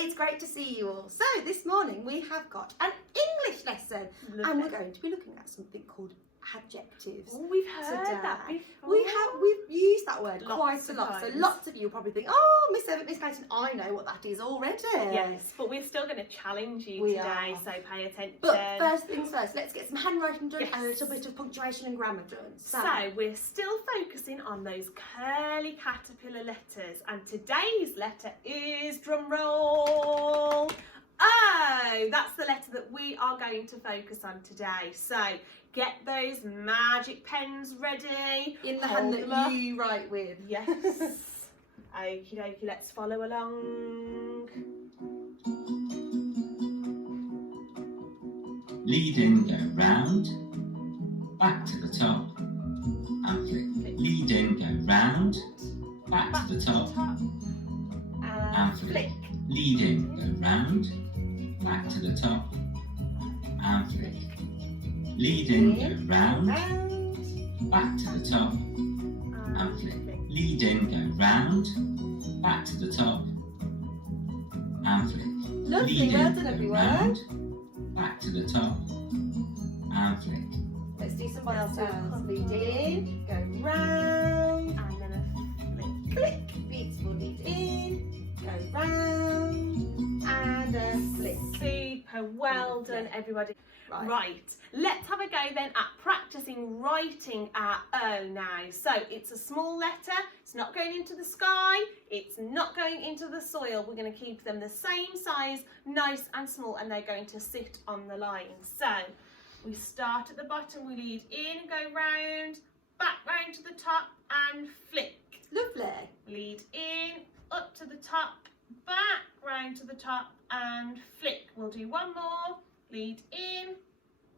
It's great to see you all. So this morning we have got an English lesson. Lovely. And we're going to be looking at something called adjectives. Oh, we've heard today. that before. We've used that word Lots quite a lot. times. So lots of you will probably think, oh, Miss Clayton, I know what that is already. Yes, but we're still going to challenge you today, so pay attention. But first things first, let's get some handwriting done and a Yes. little bit of punctuation and grammar done. So we're still focusing on those curly caterpillar letters, and today's letter is, drum roll, O. That's the letter that we are going to focus on today. So get those magic pens ready. In the hand that you write with. Yes. Okie dokie, let's follow along. Lead in, go round, back to the top, and flick. Lead in, go round, back to the top, and flick. Lead in, go round, back to the top, and flick. Lead in, go round, back to the top, and flick. Lead in, go round, back to the top, and flick. Lovely, Lead well in, done go everyone. round, back to the top, and flick. Let's do some milestones. Lead in, go round, And then a flick. flick. Beautiful, lead in, go round, and a flick. Super, well done everybody. Right, let's have a go then at practicing writing our O now. So it's a small letter, it's not going into the sky, it's not going into the soil. We're going to keep them the same size, nice and small, and they're going to sit on the line. So we start at the bottom, we lead in, go round, back round to the top and flick. Lovely. Lead in, up to the top, back round to the top and flick. We'll do one more. Lead in,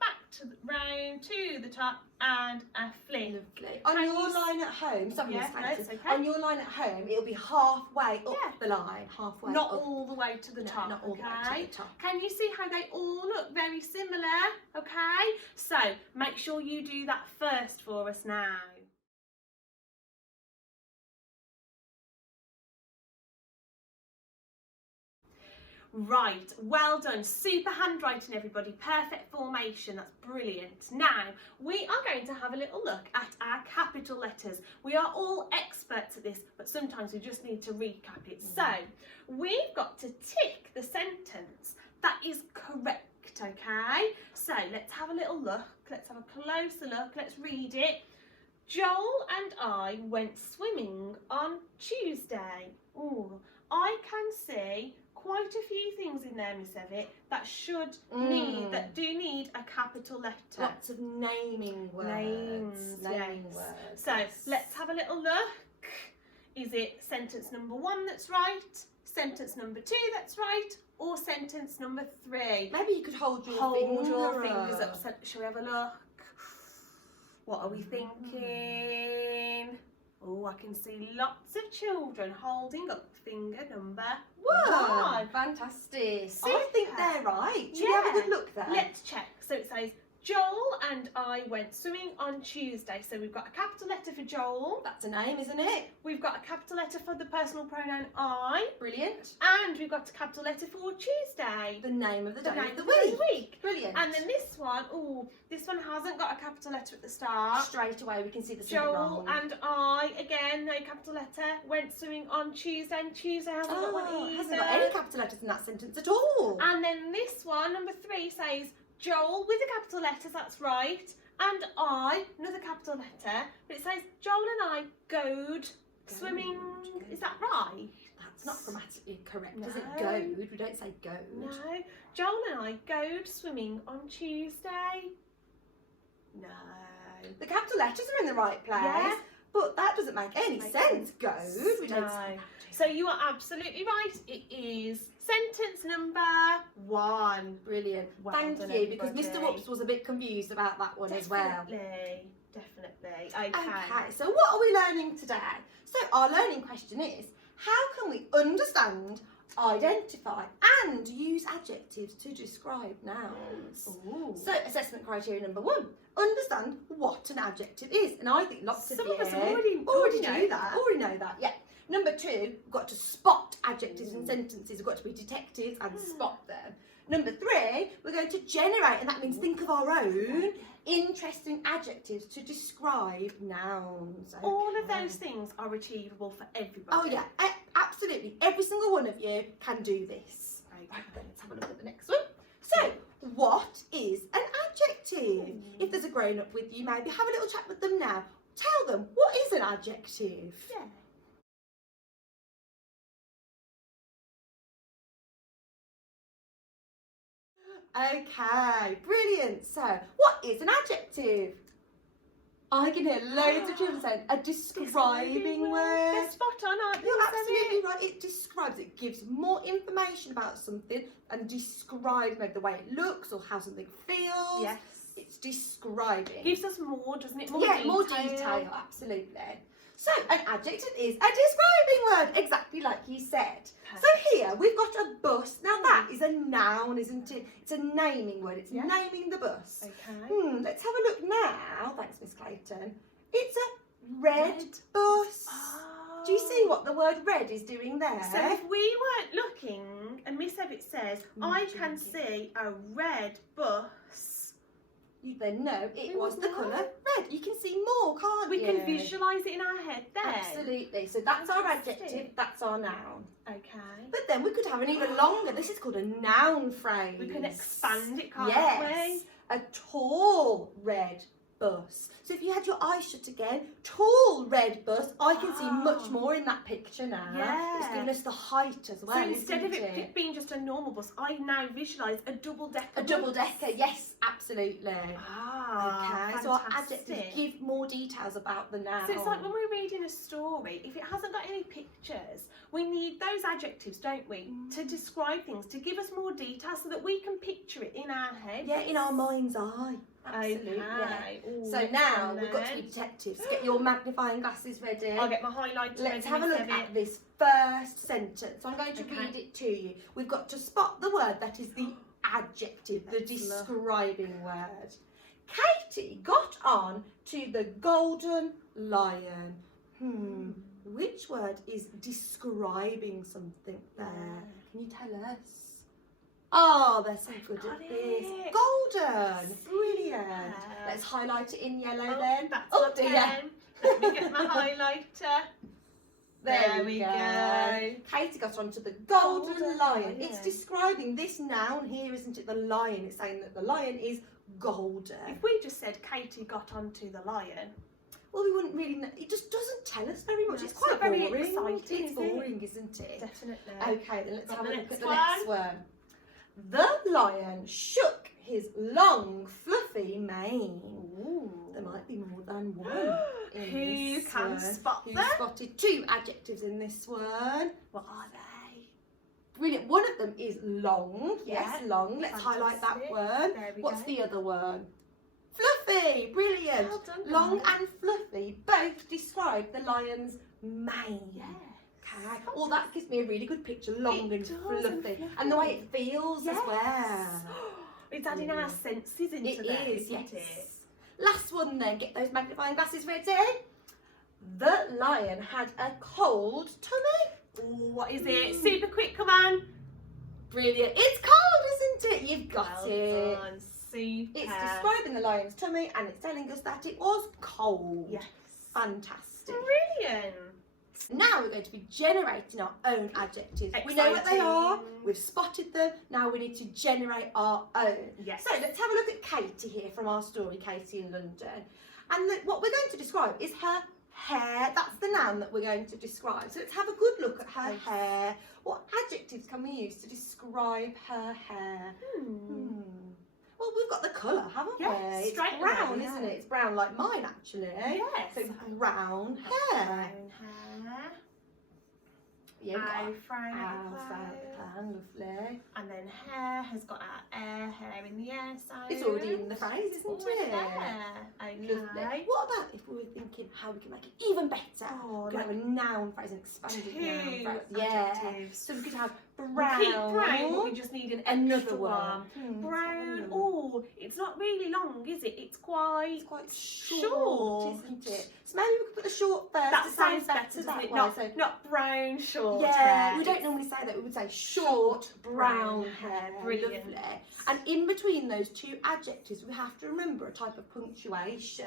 back to the round to the top and a flick. Lovely. On your line at home, sorry, Yeah, Miss no, Clayton, it's okay. on your line at home, it'll be halfway up the line, halfway Not up. all the way to the top, not all the way okay? to the top. Can you see how they all look very similar, okay? So make sure you do that first for us now. Right, well done. Super handwriting everybody, perfect formation, that's brilliant. Now, we are going to have a little look at our capital letters. We are all experts at this, but sometimes we just need to recap it. So, we've got to tick the sentence that is correct, okay? So, let's have a little look, let's have a closer look, let's read it. Joel and I went swimming on Tuesday. Ooh, I can see quite a few things in there, Miss Evitt, that that do need a capital letter. Lots of naming words. Naming words. So let's have a little look. Is it sentence number 1 that's right, sentence number 2 that's right, or sentence number 3? Maybe you could hold your fingers up. So, shall we have a look? What are we thinking? Oh, I can see lots of children holding up finger number 1. Fantastic. Super. I think they're right. Should we have a good look there? Let's check. So it says, Joel and I went swimming on Tuesday. So we've got a capital letter for Joel. That's a name, isn't it? We've got a capital letter for the personal pronoun I. Brilliant. And we've got a capital letter for Tuesday. The name of the day of the week. week. Brilliant. And then this one, this one hasn't got a capital letter at the start. Straight away we can see the Joel and I, again, no capital letter, went swimming on Tuesday, and Tuesday hasn't got one either. Hasn't got any capital letters in that sentence at all. And then this one, number 3, says Joel with the capital letters, that's right, and I, another capital letter, but it says Joel and I goed swimming. Is that right? That's not grammatically correct, No. is it? Goed. We don't say goed. No. Joel and I goed swimming on Tuesday. No. The capital letters are in the right place. Yeah. But that doesn't make any sense. Goed. We don't say that. So you are absolutely right. It is sentence number 1. Brilliant. Well Thank done, you, because everybody. Mr. Whoops was a bit confused about that one as well. Definitely. Okay. Okay, so what are we learning today? So our learning question is, how can we understand identify, and use adjectives to describe nouns. Ooh. So, assessment criteria number 1, understand what an adjective is. And I think lots Some of of us you already do that. Already know that, yeah. Number 2, we've got to spot adjectives in sentences. We've got to be detectives and spot them. Number 3, we're going to generate, and that means think of our own interesting adjectives to describe nouns. Okay. All of those things are achievable for everybody. Oh yeah, absolutely. Every single one of you can do this. Okay. Right, then let's have a look at the next one. So, what is an adjective? If there's a grown-up with you, maybe have a little chat with them now. Tell them, what is an adjective? Yeah. Okay, brilliant. So, what is an adjective? I can hear loads of children saying a describing word. They're spot on, aren't they? You're absolutely right. It describes, it gives more information about something and describes maybe the way it looks or how something feels. Yes. It's describing. Gives us more, doesn't it? More detail, absolutely. So, an adjective is a describing word, exactly like you said. Perfect. So here, we've got a bus. Now that is a noun, isn't it? It's a naming word. It's naming the bus. Okay. Let's have a look now. Thanks, Miss Clayton. It's a red bus. Oh. Do you see what the word red is doing there? So if we weren't looking, and Miss Evitt says, I can see a red bus. You then know it We was would the know. colour red. You can see more, can't We you? can visualise it in our head then. Absolutely. So that's our Fantastic. adjective, that's our noun. Okay. But then we could have an even longer, this is called a noun phrase. We can expand it, can't Yes, a tall red bus. So if you had your eyes shut again, tall red bus, I can see much more in that picture now. Yeah. It's given us the height as well, So instead of isn't it being just a normal bus, I now visualise a double-decker a double decker, yes, absolutely. Ah, Okay, so our fantastic. adjectives give more details about the noun. So it's like when we're reading a story, if it hasn't got any pictures, we need those adjectives, don't we, to describe things, to give us more detail so that we can picture it in our head. Yeah, in our mind's eye. Absolutely. Okay. Yeah. Ooh, So now we've got to be learned. detectives. Get your magnifying glasses ready. I'll get my highlighter ready. Let's have a Miss look Evitt. at this first sentence. I'm going to Okay. read it to you. We've got to spot the word that is the adjective, the describing word. Katie got on to the golden lion. Which word is describing something there? Can you tell us? Oh, they're so good at this. it. Golden. Brilliant. Super. Let's highlight it in yellow Oh, then. that's Oh, my dear. pen. Let me get my highlighter. There we go. Katie got onto the golden Golden lion. lion. It's describing this noun here, isn't it? The lion. It's saying that the lion is golden. If we just said Katie got onto the lion, Well, we wouldn't really know. It just doesn't tell us very much. No, It's it's quite not very boring. exciting, It's is it? boring, isn't it? definitely. Okay, then let's Got have a the look at next the next one. The lion shook his long, fluffy mane. Ooh. There might be more than one. in Who this can one. spot Who them? spotted 2 adjectives in this one? What are they? Brilliant. One of them is long. Yes, Yeah. long. Let's highlight that Fantastic. word. There we What's go. the other one? Fluffy. Brilliant. Well done, Long guys. and fluffy both describe the lion's mane. Yeah. Okay. Well, that gives me a really good picture. Long It and does, fluffy. and And the way it feels as Yes. well. It's adding our senses into It there, is, isn't yes. it? Last one then. Get those magnifying glasses ready. The lion had a cold tummy. Ooh, what is it? Super quick, come on. Brilliant. It's cold, isn't it? You've got Well it. done. Super. It's describing the lion's tummy and it's telling us that it was cold. Yes. Fantastic. Brilliant. Now we're going to be generating our own adjectives. We know what they are, Exciting. we've spotted them, now we need to generate our own. Yes. So let's have a look at Katie here from our story, Katie in London. And what we're going to describe is her hair. That's the noun that we're going to describe. So let's have a good look at her hair. What adjectives can we use to describe her hair? Well, we've got the colour, haven't we? Yes, It's straight brown, away, isn't yeah. it? It's brown like mine, actually. Yes. So brown hair. Brown hair. Yeah, we've got our Eyebrow plan, lovely. And then hair has got our hair in the air side. It's already in the phrase, isn't Already it? there. Lovely. Okay. What about if we were thinking how we can make it even better? Oh, we could have a noun phrase, an expanded noun phrase. two Yeah. adjectives. So we could have brown. We keep brown, but we just need an extra one. Brown. Oh, it's not really long, is it? It's quite short, isn't it? So maybe we could put the short first. That it sounds better, doesn't that it? way. Not brown, short Yeah, hair. we don't normally say that. We would say short brown hair. Brilliant. Lovely. And in between those two adjectives, we have to remember a type of punctuation.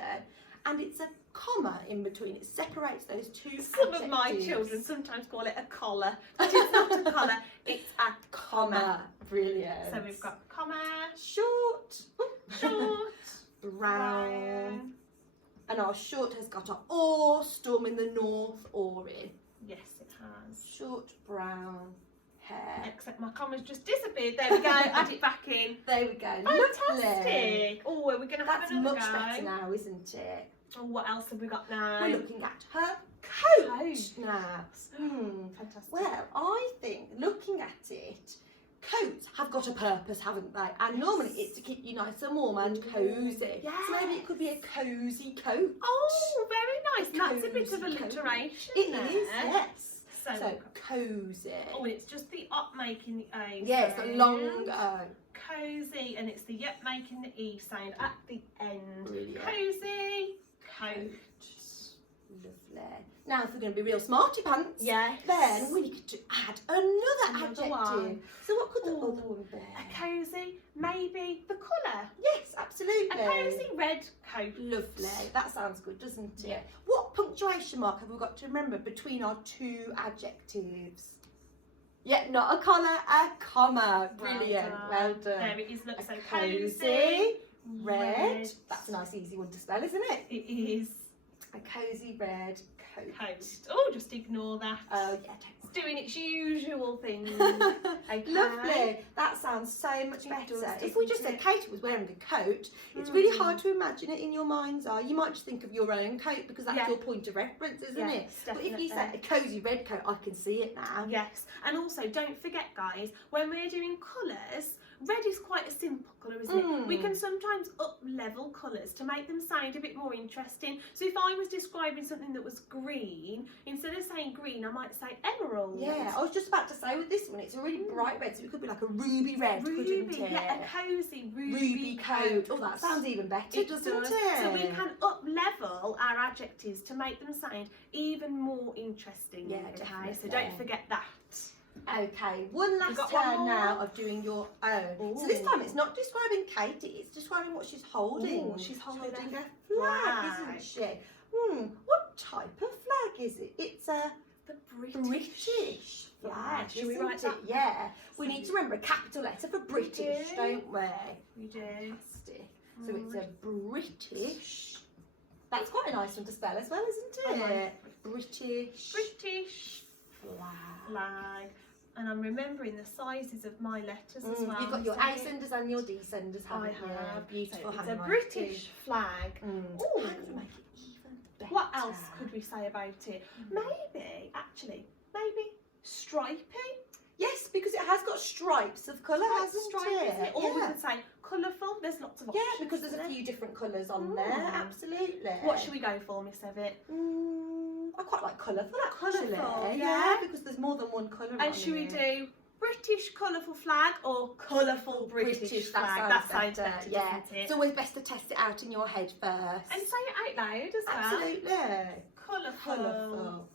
And it's a comma in between. It separates those two Some adjectives. of my children sometimes call it a collar, but it's not a collar, it's a comma. Brilliant. So we've got comma, short, short, brown. And our short has got a or, storm in the north, or in. Yes, it has. Short brown hair. Except my comma's just disappeared. There we go. Add it back in. There we go. Fantastic. Lovely. Oh, we're going to have That's another much go. better now, isn't it? Oh, what else have we got now? We're looking at her coat Coat. now. Fantastic. Well, I think looking at it, coats have got a purpose, haven't they? And normally it's to keep you nice and warm and cosy. Yes. So maybe it could be a cosy coat. Oh, very nice. That's a bit of Cosy alliteration It there. is, yes. So, cosy. oh, and it's just the up making the O. Yeah, it's a long O. Cozy, and it's the yep making the E sound at the end. Brilliant. Cozy, coat. Lovely. Now, if we're going to be real smarty pants, Yes. then we need to add another adjective. one. So what could the Ooh, other one be? A cozy, maybe the colour. Yes, absolutely. A cozy red coat. Lovely. That sounds good, doesn't it? Yeah. What punctuation mark have we got to remember between our two adjectives? Yeah, not a collar, a comma. Brilliant. Well done. There it is. Look, A so cosy, red. That's a nice easy one to spell, isn't it? It is. A cosy red coat. Coat. Oh, just ignore that. Oh, yeah, It's doing its usual thing. Okay. Lovely. That sounds so much It better. does, If we just doesn't said Katie was wearing a coat, it's really hard to imagine it in your mind's eye. You might just think of your own coat because that's Yeah. your point of reference, isn't it? Yes, But if you definitely. say a cosy red coat, I can see it now. Yes, and also don't forget, guys, when we're doing colours, red is quite a simple colour, isn't it? We can sometimes up-level colours to make them sound a bit more interesting. So if I was describing something that was green, instead of saying green, I might say emerald. Yeah, I was just about to say with this one, it's a really bright red, so it could be like a ruby red, couldn't Ruby, it? yeah, a cosy Ruby coat. Oh, that sounds even better, It doesn't does. it? So we can up-level our adjectives to make them sound even more interesting. Yeah, okay? definitely. So don't forget that. Okay, one last got turn one more? now of doing your own. So this time it's not describing Katie, it's describing what she's holding. Ooh, she's holding a a flag, flag. isn't she? What type of flag is it? It's a The British flag, Yeah, should we isn't write it? that? Yeah. We need to remember a capital letter for British, do. don't we? We do. Fantastic. So it's a British. That's quite a nice one to spell as well, isn't it? I like British British flag. flag. And I'm remembering the sizes of my letters as well. You've got your So A-senders and your D-senders, I haven't you? have. Beautiful So it's a handwriting. British flag. Mm. Ooh. How could we make it even better? What else could we say about it? Maybe stripy. Yes, because it has got stripes of colour, hasn't Stripy, it? is it? Or we Yeah. could say colourful. There's lots of options. Yeah, because there's a isn't few different colours on Mm. there, absolutely. What should we go for, Miss Evett? I quite like colourful, actually. Colourful, Yeah, yeah. because there's more than one colour on And should we it. do British colourful flag or colourful British flag? That sounds better, yeah. doesn't it? It's always best to test it out in your head first. And say it out loud as well. Absolutely. Colourful. Colourful.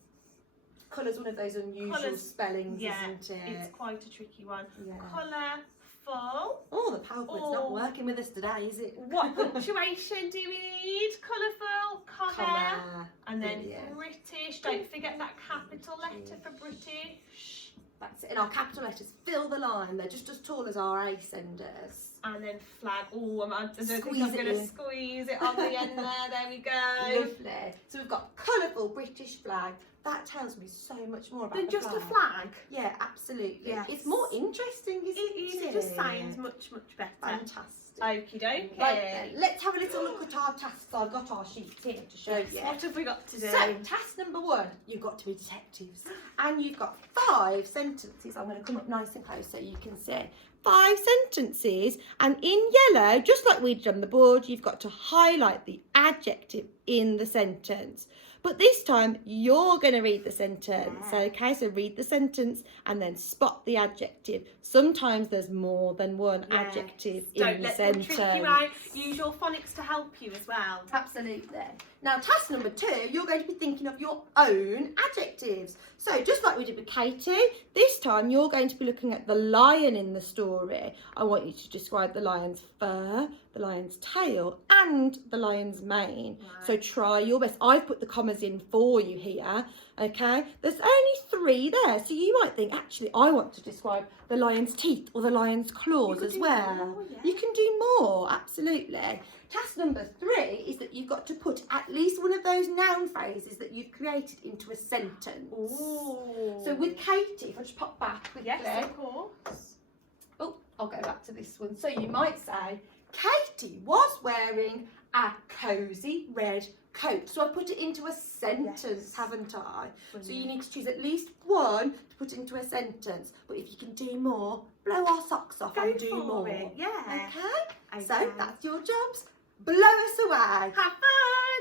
Colour's one of those unusual Colours, spellings, yeah, isn't it? It's quite a tricky one. Yeah. Colourful. Oh, the PowerPoint's not Oh. working with us today, is it? What punctuation do we need? Colourful, comma, Comma. and then Brilliant. British. Don't forget that capital letter for British. That's it. And our capital letters fill the line. They're just as tall as our A-senders. And then flag. Oh, I don't think Squeeze I'm it going to in. squeeze it on the end there. There we go. Lovely. So we've got colourful British flag. That tells me so much more about Then the just flag. a flag. Yeah, absolutely. Yes. It's more interesting, isn't It is. It just sounds much, much better. fantastic. Okie dokie. Right then, let's have a little look at our tasks. I've got our sheets here to show you. What have we got to do? So, task number 1, you've got to be detectives. And you've got 5 sentences. I'm going to come up nice and close so you can see. 5 sentences, and in yellow, just like we did on the board, you've got to highlight the adjective in the sentence. But this time you're going to read the sentence. Yeah. Okay, so read the sentence and then spot the adjective. Sometimes there's more than one adjective in the sentence. Don't let them trick you out. Use your phonics to help you as well. Absolutely. Now, task number 2, you're going to be thinking of your own adjectives. So, just like we did with Katie, this time you're going to be looking at the lion in the story. I want you to describe the lion's fur, the lion's tail, and the lion's mane. Right. So, try your best. I've put the commas in for you here. Okay, there's only 3 there, so you might think, actually, I want to describe the lion's teeth or the lion's claws as well. More, yeah. You can do more, absolutely. Task number 3 is that you've got to put at least one of those noun phrases that you've created into a sentence. Ooh. So with Katie, if I just pop back quickly. Yes, of course. Oh, I'll go back to this one. So you might say, Katie was wearing a cosy red coat. So I put it into a sentence, Yes. haven't I? So you Brilliant. need to choose at least one to put into a sentence. But if you can do more, blow our socks off Go and do for more. it, yeah. Okay? So Okay. that's your jobs. Blow us away. Have fun!